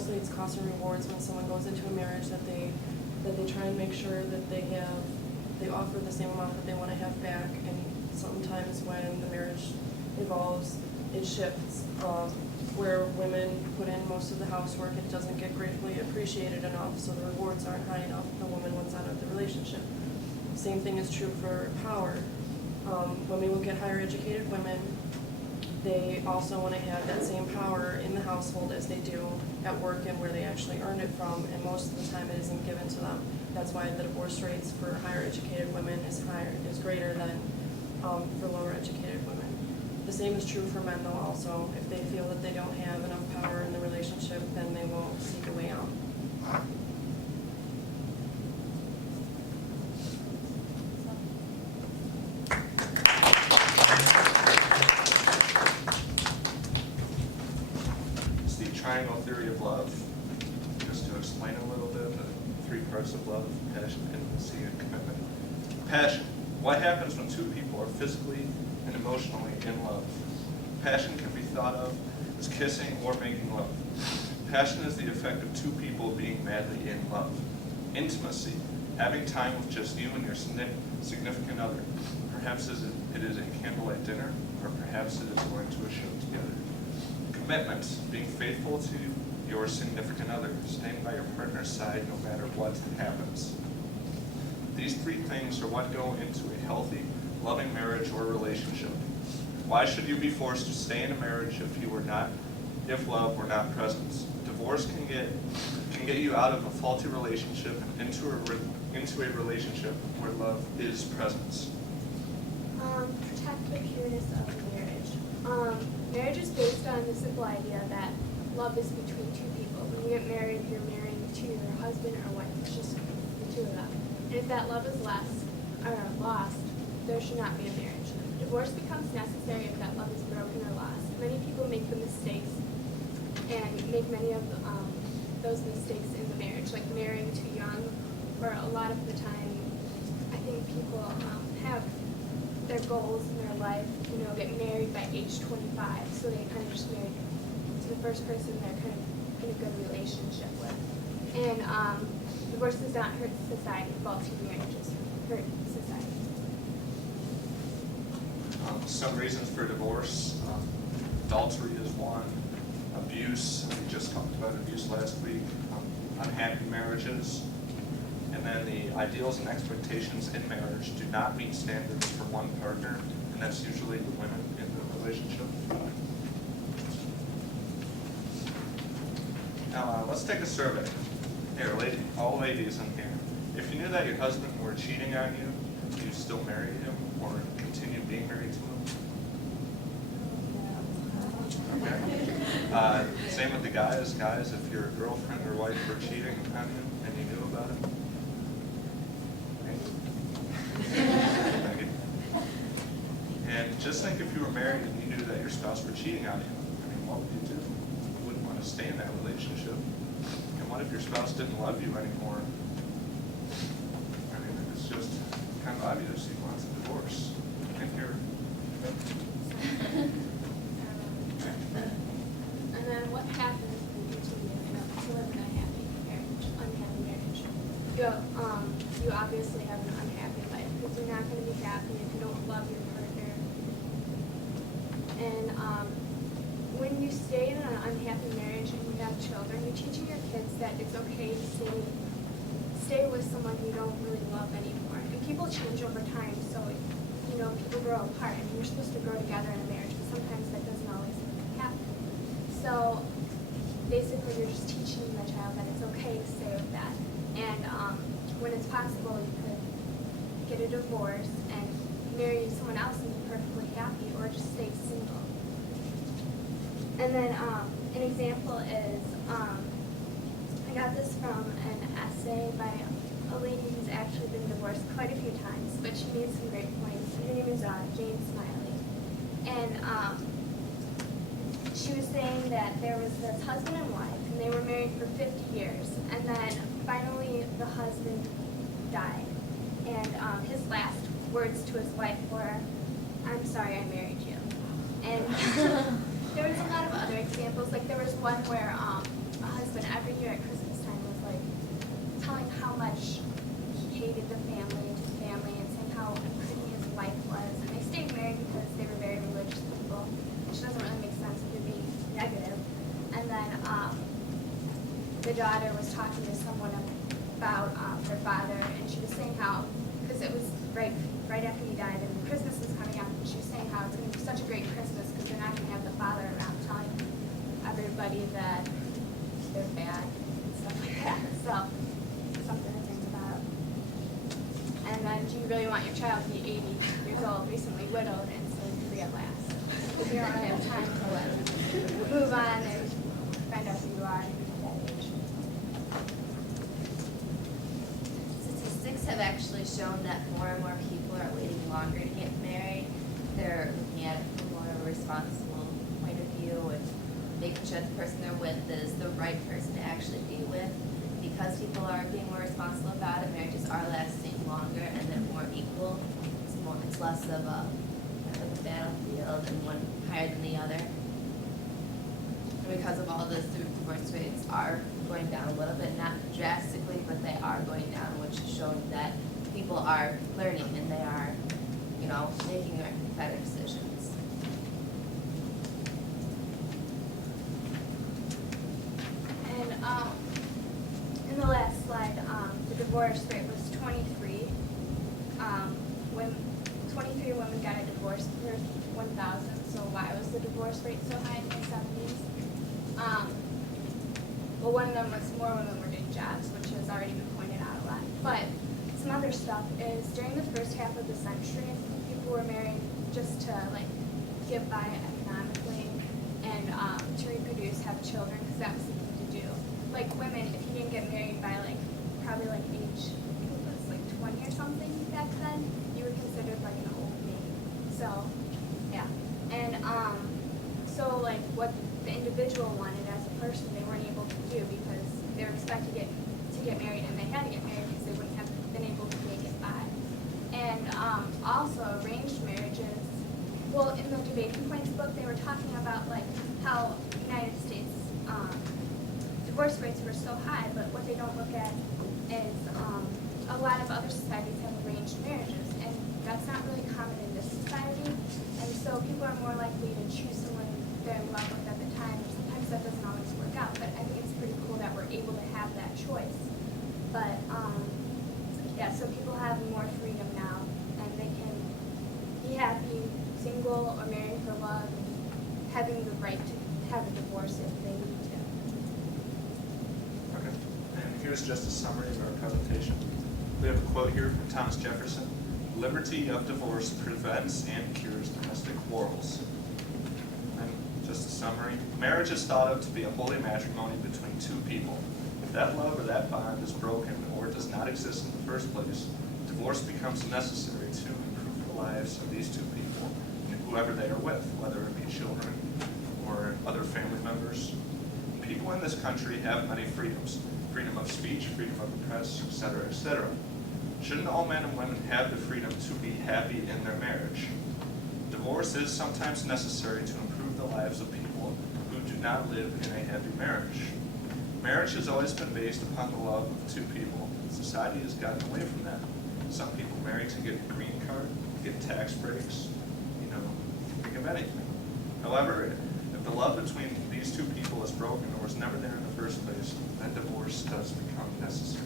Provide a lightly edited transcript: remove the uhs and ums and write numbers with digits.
mostly it's costs and rewards when someone goes into a marriage that they try and make sure that they offer the same amount that they want to have back, and sometimes when the marriage evolves, it shifts, where women put in most of the housework, it doesn't get gratefully appreciated enough, so the rewards aren't high enough, the woman wants out of the relationship. Same thing is true for power. When we look at higher educated women, they also want to have that same power in the household as they do at work and where they actually earned it from, and most of the time it isn't given to them. That's why the divorce rates for higher educated women is greater than for lower educated women. The same is true for men though also. If they feel that they don't have enough power in the relationship, then they will seek a way out. It's the triangle theory of love. Just to explain a little bit, the 3 parts of love: passion, intimacy, and commitment. Passion. What happens when 2 people are physically and emotionally in love? Passion can be thought of as kissing or making love. Passion is the effect of 2 people being madly in love. Intimacy. Having time with just you and your significant other. Perhaps it is a candlelight dinner, or perhaps it is going to a show together. Commitment. Being faithful to your significant other. Staying by your partner's side no matter what happens. These 3 things are what go into a healthy, loving marriage or relationship. Why should you be forced to stay in a marriage if love were not present? Divorce can get you out of a faulty relationship and into a relationship where love is present. Protect the pureness of marriage. Marriage is based on the simple idea that love is between 2 people. When you get married, you're married to your husband or wife. It's just the 2 of them. And if that love is lost, there should not be a marriage. Divorce becomes necessary if that love is broken or lost. Many people make the mistakes and make many of those mistakes in the marriage, like marrying too young, or a lot of the time, I think people have their goals in their life, get married by age 25, so they kind of just marry to the first person they're kind of in a good relationship with. And divorce does not hurt society. Faulty marriages hurt society. Some reasons for divorce: adultery is one, abuse, we just talked about abuse last week, unhappy marriages, and then the ideals and expectations in marriage do not meet standards for one partner, and that's usually the women in the relationship. Now let's take a survey. Here, all ladies in here, if you knew that your husband were cheating on you, would you still marry him or continue being married to him? Okay. Same with the guys. Guys, if your girlfriend or wife were cheating on you and you knew about it. Thank you. And just think if you were married and you knew that your spouse were cheating on you. What would you do? You wouldn't want to stay in that relationship. And what if your spouse didn't love you anymore? It's just kind of obvious he wants a divorce. And you're... And then what happens when you continue to live in an unhappy marriage? You obviously have an unhappy life because you're not going to be happy if you don't love your partner. And when you stay in an unhappy marriage and you have children, you're teaching your kids that it's okay to stay with someone you don't really love anymore. And people change over time, so people grow apart, and you're supposed to grow together in a marriage, but sometimes that doesn't always happen. So basically, you're just teaching the child that it's okay to stay with that. And when it's possible, you could get a divorce and marry someone else and be perfectly happy, or just stay single. And then an example is, I got this from an essay by a lady who's actually been divorced quite a few times, but she made some great points. Her name is Jane Smiley. And she was saying that there was this husband and wife, and they were married for 50 years. And then finally the husband died. And his last words to his wife were, "I'm sorry I married you." And there was a lot of other examples. Like there was one where a husband every year at Christmas time was like telling how much he hated the family and his family and saying how unpretty his wife was. And they stayed married because they were very religious people, which doesn't really make sense if you're being negative. And then the daughter was talking to someone about her father, and she was saying how, because it was right after he died and Christmas was coming up, and she was saying how it's going to be such a great Christmas because they're not going to have the father around telling everybody that they're bad and stuff like that. So, something to think about. And then, do you really want your child to be 80 years old, recently widowed, and still free at last? You don't really have time to move on and find out who you are at that age. Statistics have actually shown that more and more people are waiting longer to get married. They're looking at it from more of a responsible point of view and making sure the person they're with is the right person to actually be with. Because people are being more responsible about it, marriages are lasting longer and they're more equal. It's less of a battlefield and one higher than the other. And because of all this, the divorce rates are going down a little bit, not drastically, but they are going down, which is showing that people are learning and they are, making better decisions. And in the last slide, the divorce rate was 23. 23 women got a divorce per 1,000. So why was the divorce rate so high in the 70s? Well, one of them was more women were getting jobs, which has already been pointed out a lot. But some other stuff is during the first half of the century, people were married just to get by economically and to reproduce, have children, because that was the thing to do. Like women, if you didn't get married by probably age, I think it was 20 or something back then, you were considered an old maid. So, yeah. And so what the individual wanted as a person, they weren't able to do because they were expected to get married, and they had to get married because they wouldn't have been able to make it by. And also arranged marriages. Well, in the Debating Points book, they were talking about how United States divorce rates were so high, but what they don't look at is a lot of other societies have arranged marriages, and that's not really common in this society. And so people are more likely to choose someone they're in love with at the time. Sometimes that doesn't always work out, but I think it's pretty cool that we're able to have that choice. But yeah, so people have more freedom now, and they can be happy, single or married for love, and having the right to have a divorce if they need to. Okay, and here's just a summary of our presentation. We have a quote here from Thomas Jefferson: "Liberty of divorce prevents and cures domestic quarrels." And just a summary: marriage is thought of to be a holy matrimony between two people. If that love or that bond is broken or does not exist in the first place, divorce becomes necessary to improve the lives of these two people and whoever they are with, whether it be children or other family members. People in this country have many freedoms: freedom of speech, freedom of the press, etc., etc. Shouldn't all men and women have the freedom to be happy in their marriage? Divorce is sometimes necessary to improve the lives of people who do not live in a happy marriage. Marriage has always been based upon the love of two people. Society has gotten away from that. Some people marry to get a green card, get tax breaks, think of anything. However, if the love between these two people is broken or was never there in the first place, then divorce does become necessary.